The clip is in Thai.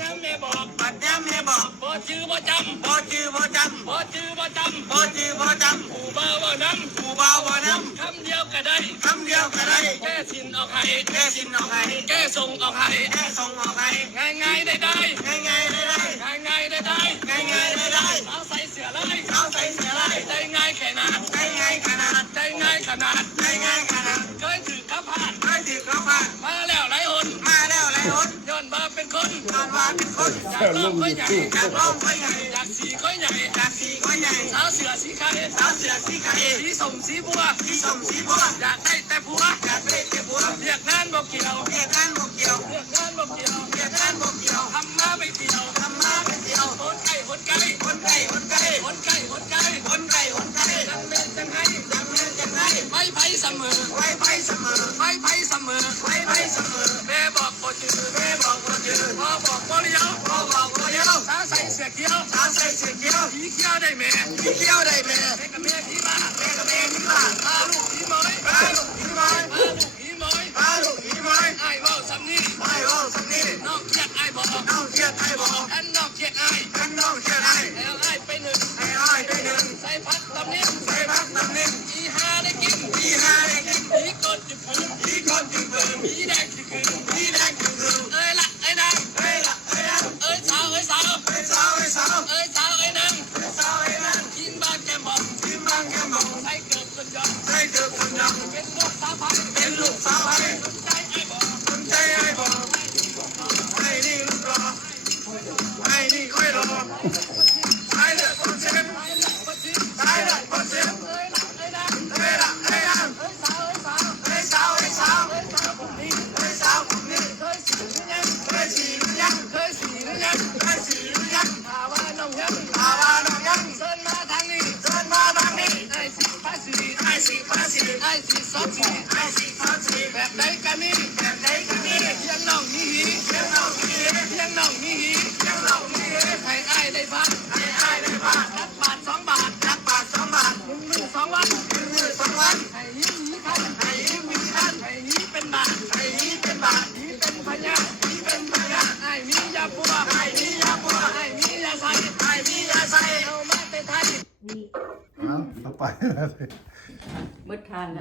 ย้ำแม่บอกบัดย้ำแม่บอกบ่จื้อบ่จำผู้เบาบ่น้ำคำเดียวก็ได้แก้สินออกให้แก้ส่งออกให้ง่ายได้เอาใส่เสือเลยได้ง่ายขนาดเคยถือข้าวผ่านมาแล้วหลายหนย้อนมาเป็นคนอยากร้องค่อยใหญ่อยากสีค่อยใหญ่สาวเสือสีไข่สีส้มสีบัวอยากได้แต่ผัวเรียกงานบอกเกี่ยวทำมาไม่เกี่ยวคนไก่จังเม็ดจังให้ไพ่เสมอแม่บอกบ่จือพ่อบอกบ่เลี้ยวสาวใส่เสื้อเขียวผีเขียวได้แม่แม่กับแม่ผีบ้าพาลูกผีม้อยไอ้เว้าสำนีน้องเครียดไอ้บอกอันน้องเครียดไอ้แล้วไอ้ไปหนึ่งใส่พัดตำนิ่มอีหาได้กินผีกดจิบผืนผีแดงจิบคืนเอ้ยละไอ้นางเอ้ยสาวเอ้ยนางกินบ้านแกมบอกใส่เกิดคนยอมเป็นลูกสาวไผ่สนใจไอ้บอกไอ้นี่ค่อยรอไอ้เด็กคนเชฟ เอ้ยละไอ้นางเอ้ยสาวผมนี้เคยสีหรือยังถาว่าน้องยังเชิญมาทางนี้ไอ้สีฟ้าสีซอกสีแบบไหนกันนี่เพียงน้องมีหีให้อ้ายได้พักรักบาท2 บาท1 2 วันให้ยิ้มหีคันให้หีเป็นบาทหีเป็นพญาไอ้มียาปัวไอ้มียาใส่เอามาแต่ไทย เอาไป มืดคัน